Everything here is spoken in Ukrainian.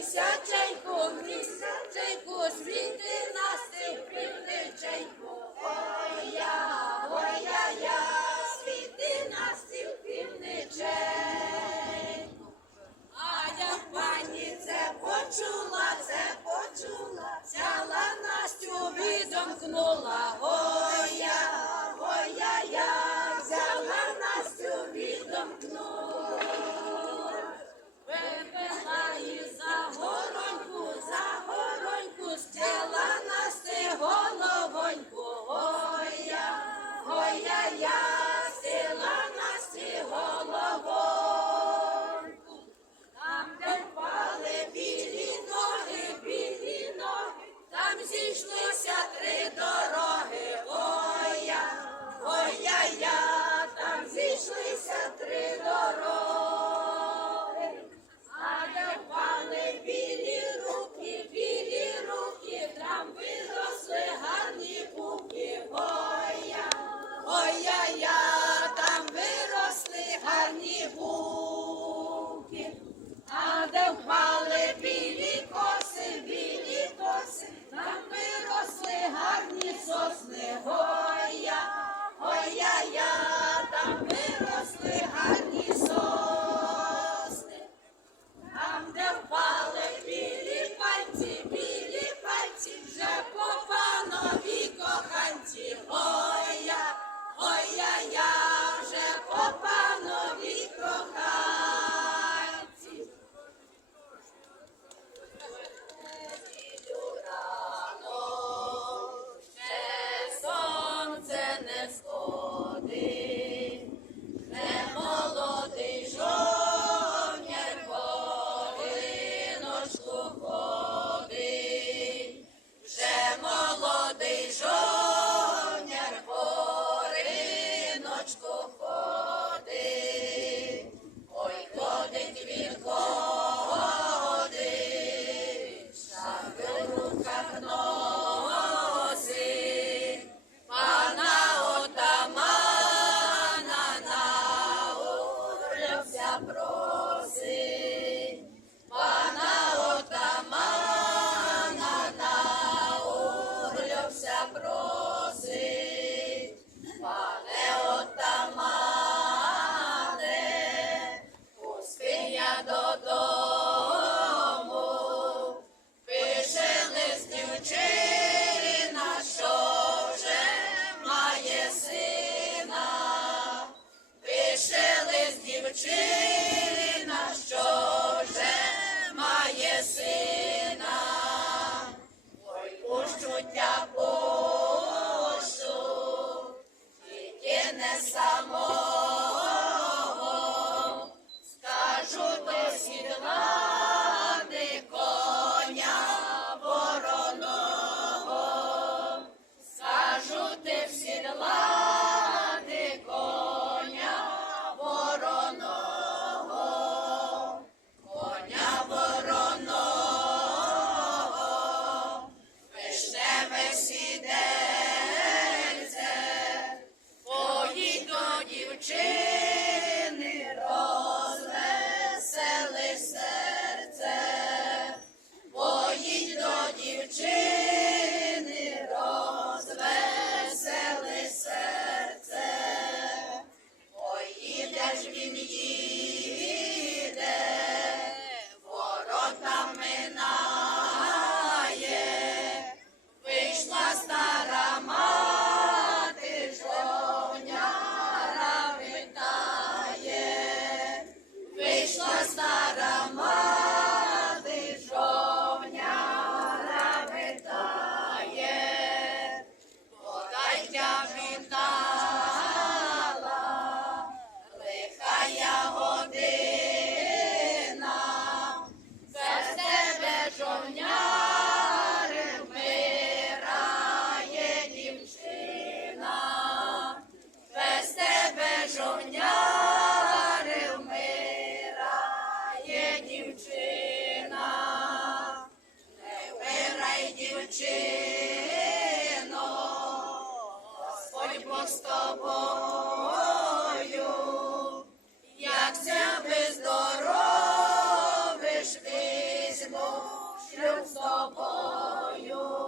Місяченько, місяченько, світи насипив ниченько. Ой я, ой я, я, світи насипив а я пані це почула, це почула, взяла Настю відомкнула. де впали білі коси, білі коси, там виросли гарні сосни. гори. Give me дівчино, Господь Бог з тобою, як себе здоровиш візьму, шлюб з тобою.